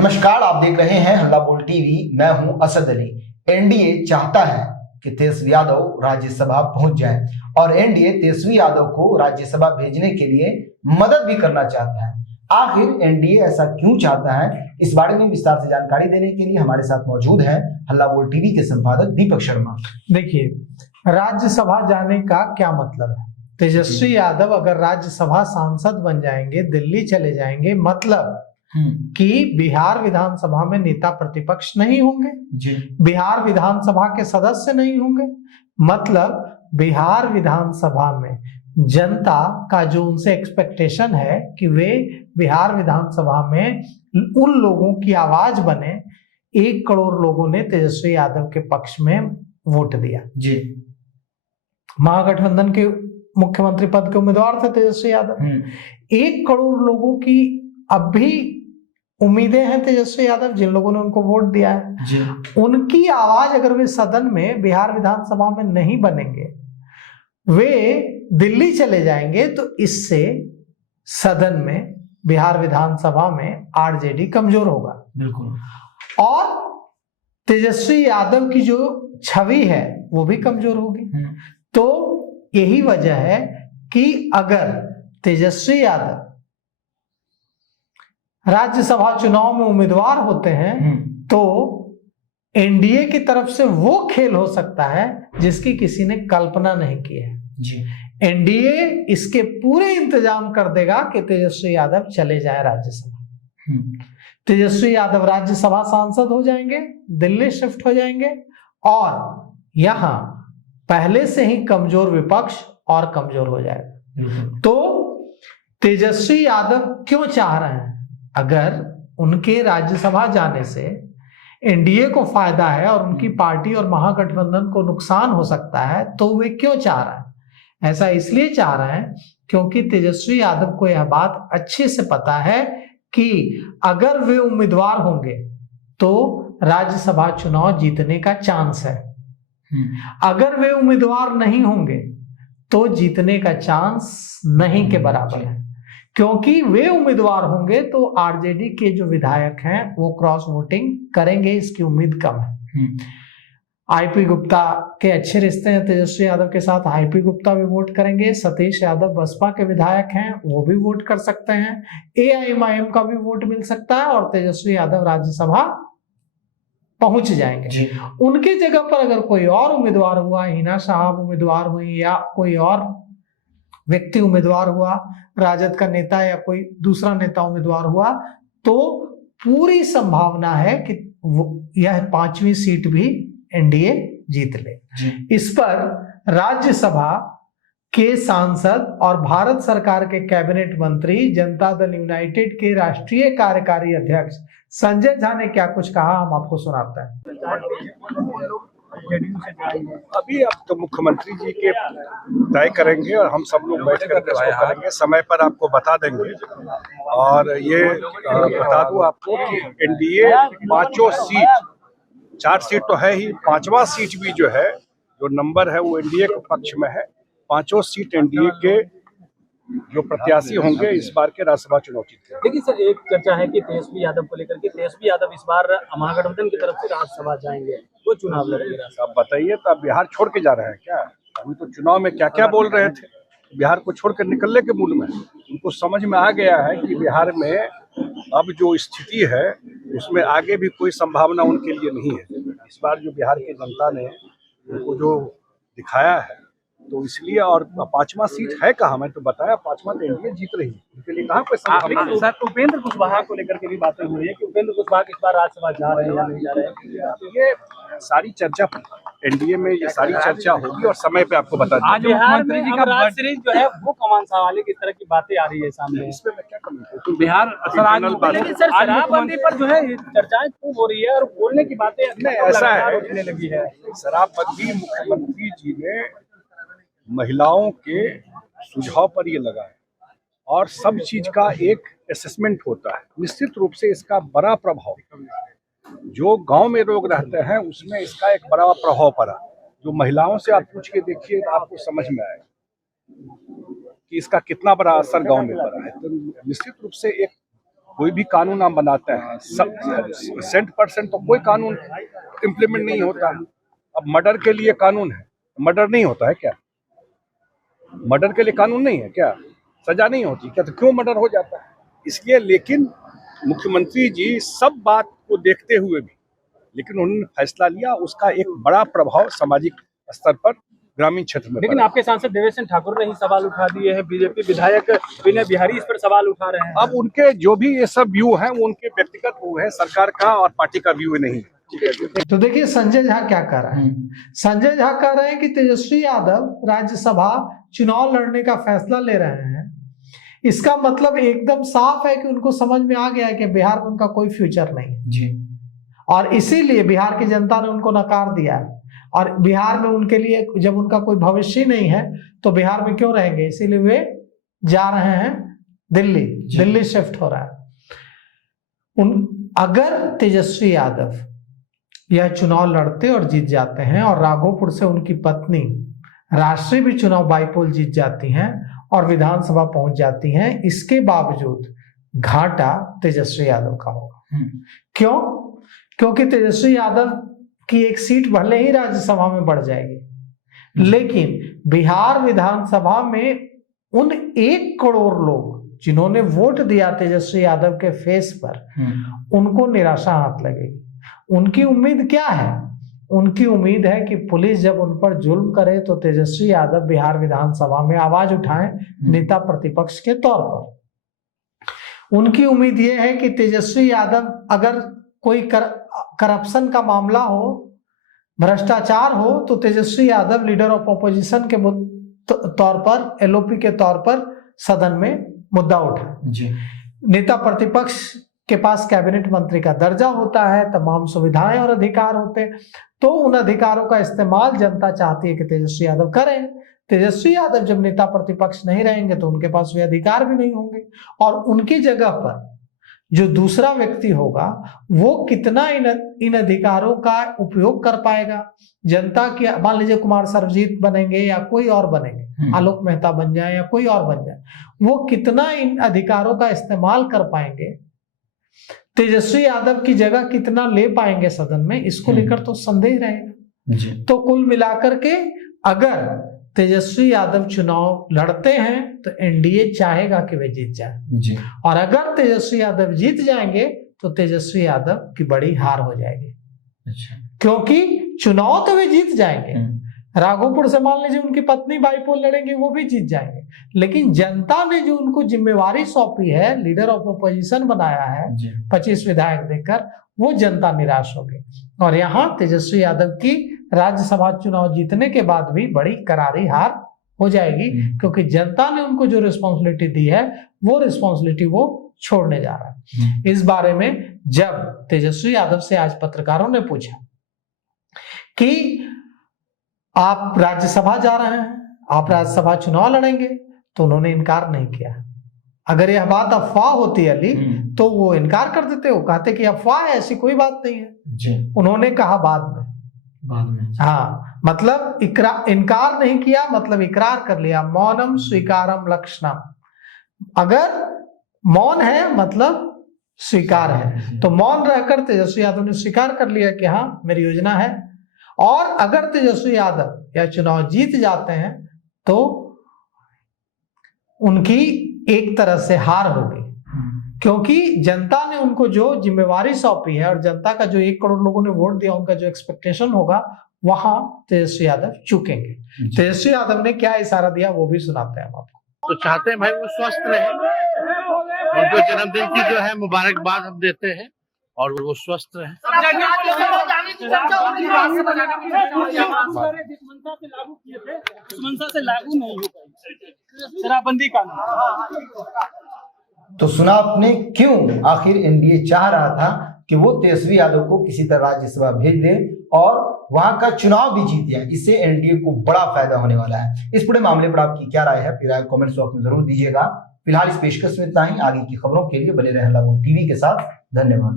नमस्कार, आप देख रहे हैं हल्ला बोल टीवी। मैं हूं असद अली। एनडीए चाहता है कि तेजस्वी यादव राज्यसभा पहुंच जाए और एनडीए तेजस्वी यादव को राज्यसभा भेजने के लिए मदद भी करना चाहता है। आखिर एनडीए ऐसा क्यों चाहता है, इस बारे में विस्तार से जानकारी देने के लिए हमारे साथ मौजूद है हल्ला बोल टीवी के संपादक दीपक शर्मा। देखिए, राज्यसभा जाने का क्या मतलब है? तेजस्वी यादव अगर राज्यसभा सांसद बन जाएंगे, दिल्ली चले जाएंगे, मतलब कि बिहार विधानसभा में नेता प्रतिपक्ष नहीं होंगे जी। बिहार विधानसभा के सदस्य नहीं होंगे, मतलब बिहार विधानसभा में जनता का जो उनसे एक्सपेक्टेशन है कि वे बिहार विधानसभा में उन लोगों की आवाज बने। 1 करोड़ लोगों ने तेजस्वी यादव के पक्ष में वोट दिया जी। महागठबंधन के मुख्यमंत्री पद के उम्मीदवार थे तेजस्वी यादव। 1 करोड़ लोगों की अब भी उम्मीदें हैं तेजस्वी यादव, जिन लोगों ने उनको वोट दिया है जी। उनकी आवाज अगर वे सदन में बिहार विधानसभा में नहीं बनेंगे, वे दिल्ली चले जाएंगे, तो इससे सदन में बिहार विधानसभा में आरजेडी कमजोर होगा। बिल्कुल। और तेजस्वी यादव की जो छवि है वो भी कमजोर होगी। तो यही वजह है कि अगर तेजस्वी यादव राज्यसभा चुनाव में उम्मीदवार होते हैं तो एनडीए की तरफ से वो खेल हो सकता है जिसकी किसी ने कल्पना नहीं की है जी। एनडीए इसके पूरे इंतजाम कर देगा कि तेजस्वी यादव चले जाए राज्यसभा। तेजस्वी यादव राज्यसभा सांसद हो जाएंगे, दिल्ली शिफ्ट हो जाएंगे और यहां पहले से ही कमजोर विपक्ष और कमजोर हो जाएगा। तो तेजस्वी यादव क्यों चाह रहे हैं? अगर उनके राज्यसभा जाने से एनडीए को फायदा है और उनकी पार्टी और महागठबंधन को नुकसान हो सकता है, तो वे क्यों चाह रहे हैं? ऐसा इसलिए चाह रहे हैं क्योंकि तेजस्वी यादव को यह बात अच्छे से पता है कि अगर वे उम्मीदवार होंगे तो राज्यसभा चुनाव जीतने का चांस है। अगर वे उम्मीदवार नहीं होंगे तो जीतने का चांस नहीं के बराबर है, क्योंकि वे उम्मीदवार होंगे तो आरजेडी के जो विधायक हैं वो क्रॉस वोटिंग करेंगे, इसकी उम्मीद कम है। आईपी गुप्ता के अच्छे रिश्ते हैं तेजस्वी यादव के साथ, आईपी गुप्ता भी वोट करेंगे। सतीश यादव बसपा के विधायक हैं, वो भी वोट कर सकते हैं। एआईएमआईएम का भी वोट मिल सकता है और तेजस्वी यादव राज्यसभा पहुंच जाएंगे। उनके जगह पर अगर कोई और उम्मीदवार हुआ, हिना साहब उम्मीदवार हुई या कोई और व्यक्ति उम्मीदवार हुआ, राजद का नेता या कोई दूसरा नेता उम्मीदवार हुआ, तो पूरी संभावना है कि यह 5वीं सीट भी एनडीए जीत ले। इस पर राज्यसभा के सांसद और भारत सरकार के कैबिनेट मंत्री, जनता दल यूनाइटेड के राष्ट्रीय कार्यकारी अध्यक्ष संजय झा ने क्या कुछ कहा, हम आपको सुनाते हैं। अभी अब तो मुख्यमंत्री जी के तय करेंगे और हम सब लोग बैठ कर इसको करेंगे, समय पर आपको बता देंगे। और ये बता दूं आपको कि एनडीए 5 सीट, 4 सीट तो है ही, 5वां सीट भी जो है, जो नंबर है वो एनडीए के पक्ष में है। 5 सीट एनडीए के जो प्रत्याशी होंगे इस बार के राज्यसभा चुनाव जीतेंगे। लेकिन सर, एक चर्चा है कि तेजस्वी यादव को लेकर के तेजस्वी यादव इस बार महागठबंधन की तरफ से राज्यसभा जाएंगे, वो चुनाव लड़ेंगे। आप बताइए, तो आप बिहार छोड़ के जा रहे हैं क्या? अभी तो चुनाव में क्या क्या बोल रहे थे, बिहार को छोड़ कर निकलने के मूड में। उनको समझ में आ गया है कि बिहार में अब जो स्थिति है उसमें आगे भी कोई संभावना उनके लिए नहीं है। इस बार जो बिहार की जनता ने उनको जो दिखाया है, तो इसलिए। और 5वां सीट है कहाँ, मैं तो बताया 5वां तो एनडीए जीत रही है, उनके लिए कहाँ कोई संभावना। सर, उपेंद्र कुशवाहा को लेकर के भी बातें हो रही है कि उपेंद्र कुशवाहा इस बार राज्यसभा जा रहे हैं या नहीं जा रहे हैं। तो ये सारी चर्चा एनडीए में, ये सारी चर्चा होगी और समय पे आपको बता आज बिहार में राज सीरीज जो है वो कमान संभाले, किस तरह की बातें आ रही है सामने, इसमें मैं क्या करूँ। बिहार लेकिन सर शराबबंदी पर जो है चर्चाएं खूब हो रही है और बोलने की बातें ऐसा है उठने लगी है। शराबबंदी मुख्यमंत्री जी ने महिलाओं के सुझाव पर ये लगाए और सब चीज का एक असेसमेंट होता है। निश्चित रूप से इसका बड़ा प्रभाव जो गांव में लोग रहते हैं उसमें इसका एक बड़ा प्रभाव पड़ा। जो महिलाओं से आप पूछ के देखिए तो आपको समझ में आएगा कि इसका कितना बड़ा असर गांव में पड़ा है। तो निश्चित रूप से एक कोई भी कानून हम बनाते हैं 100% तो कोई कानून इम्प्लीमेंट नहीं होता है। अब मर्डर के लिए कानून है, मर्डर नहीं होता है क्या? मर्डर के लिए कानून नहीं है क्या? सजा नहीं होती क्या? तो क्यों मर्डर हो जाता है? इसलिए लेकिन मुख्यमंत्री जी सब बात को देखते हुए भी लेकिन उन्होंने फैसला लिया, उसका एक बड़ा प्रभाव सामाजिक स्तर पर ग्रामीण क्षेत्र में। लेकिन आपके सांसद देवेश सिंह ठाकुर ने ही सवाल उठा दिए हैं, बीजेपी विधायक विनय बिहारी इस पर सवाल उठा रहे हैं। अब उनके जो भी ये सब व्यू हैं वो उनके व्यक्तिगत व्यू है, सरकार का और पार्टी का व्यू नहीं। तो देखिए संजय झा क्या कर रहे हैं। संजय झा कह रहे हैं कि तेजस्वी यादव राज्यसभा चुनाव लड़ने का फैसला ले रहे हैं। इसका मतलब एकदम साफ है कि उनको समझ में आ गया है कि बिहार में उनका कोई फ्यूचर नहीं है जी, और इसीलिए बिहार की जनता ने उनको नकार दिया है। और बिहार में उनके लिए जब उनका कोई भविष्य नहीं है तो बिहार में क्यों रहेंगे, इसीलिए वे जा रहे हैं दिल्ली। दिल्ली शिफ्ट हो रहा है। अगर तेजस्वी यादव यह चुनाव लड़ते और जीत जाते हैं और राघोपुर से उनकी पत्नी राष्ट्रीय भी चुनाव बाईपोल जीत जाती हैं और विधानसभा पहुंच जाती हैं, इसके बावजूद घाटा तेजस्वी यादव का होगा। क्यों? क्योंकि तेजस्वी यादव की एक सीट भले ही राज्यसभा में बढ़ जाएगी, लेकिन बिहार विधानसभा में उन 1 करोड़ लोग जिन्होंने वोट दिया तेजस्वी यादव के फेस पर, उनको निराशा हाथ लगेगी। उनकी उम्मीद क्या है? उनकी उम्मीद है कि पुलिस जब उन पर जुल्म करे तो तेजस्वी यादव बिहार विधानसभा में आवाज उठाएं नेता प्रतिपक्ष के तौर पर। उनकी उम्मीद यह है कि तेजस्वी यादव अगर कोई करप्शन का मामला हो, भ्रष्टाचार हो, तो Tejashwi Yadav leader of opposition के तौर पर, एलओपी के तौर पर सदन में मुद्दा उठाए। नेता प्रतिपक्ष के पास कैबिनेट मंत्री का दर्जा होता है, तमाम सुविधाएं और अधिकार होते हैं, तो उन अधिकारों का इस्तेमाल जनता चाहती है कि तेजस्वी यादव करें। तेजस्वी यादव जब नेता प्रतिपक्ष नहीं रहेंगे तो उनके पास वे अधिकार भी नहीं होंगे और उनकी जगह पर जो दूसरा व्यक्ति होगा वो कितना इन अधिकारों का उपयोग कर पाएगा। जनता की, मान लीजिए कुमार सर्वजीत बनेंगे या कोई और बनेंगे, आलोक मेहता बन जाए या कोई और बन जाए, वो कितना इन अधिकारों का इस्तेमाल कर पाएंगे, तेजस्वी यादव की जगह कितना ले पाएंगे सदन में, इसको लेकर तो संदेह रहेगा। तो कुल मिलाकर के अगर तेजस्वी यादव चुनाव लड़ते हैं तो एनडीए चाहेगा कि वे जीत जाए, और अगर तेजस्वी यादव जीत जाएंगे तो तेजस्वी यादव की बड़ी हार हो जाएगी। क्योंकि चुनाव तो वे जीत जाएंगे, राघोपुर से मान लीजिए उनकी पत्नी बाईपोल लड़ेंगे, वो भी जीत जाएंगे, लेकिन जनता ने जो उनको जिम्मेवारी सौंपी है, लीडर ऑफ अपोजिशन बनाया है 25 विधायक देकर, वो जनता निराश हो गई। और यहाँ तेजस्वी यादव की राज्यसभा चुनाव जीतने के बाद भी बड़ी करारी हार हो जाएगी, क्योंकि जनता ने उनको जो रिस्पॉन्सिबिलिटी दी है वो रिस्पॉन्सिबिलिटी वो छोड़ने जा रहा है। इस बारे में जब तेजस्वी यादव से आज पत्रकारों ने पूछा कि आप राज्यसभा जा रहे हैं, आप राज्यसभा चुनाव लड़ेंगे, तो उन्होंने इनकार नहीं किया। अगर यह बात अफवाह होती अली तो वो इनकार कर देते, वो कहते कि अफवाह है, ऐसी कोई बात नहीं है। उन्होंने कहा बाद में हाँ, मतलब इनकार नहीं किया, मतलब इकरार कर लिया। मौनम स्वीकारम लक्षणम, अगर मौन है मतलब स्वीकार है, तो मौन रहकर तेजस्वी यादव ने स्वीकार कर लिया कि हाँ मेरी योजना है। और अगर तेजस्वी यादव या चुनाव जीत जाते हैं तो उनकी एक तरह से हार होगी, क्योंकि जनता ने उनको जो जिम्मेवारी सौंपी है और जनता का जो 1 करोड़ लोगों ने वोट दिया, उनका जो एक्सपेक्टेशन होगा, वहां तेजस्वी यादव चुकेंगे। तेजस्वी यादव ने क्या इशारा दिया वो भी सुनाते हैं हम आपको। तो चाहते हैं भाई वो स्वस्थ रहे, उनको जन्मदिन की जो है मुबारकबाद हम देते हैं और वो स्वस्थ रहे। मंशा से लागू नहीं हो पाई शराबबंदी कानून। तो सुना आपने क्यों आखिर एनडीए चाह रहा था कि वो तेजस्वी यादव को किसी तरह राज्यसभा भेज दे और वहां का चुनाव भी जीत जाए। इससे एनडीए को बड़ा फायदा होने वाला है। इस पूरे मामले पर आपकी क्या राय है, फिर राय कमेंट्स बॉक्स में जरूर दीजिएगा। फिलहाल इस पेशकश में इतना ही। आगे की खबरों के लिए बने रहें हल्ला बोल टीवी के साथ। धन्यवाद।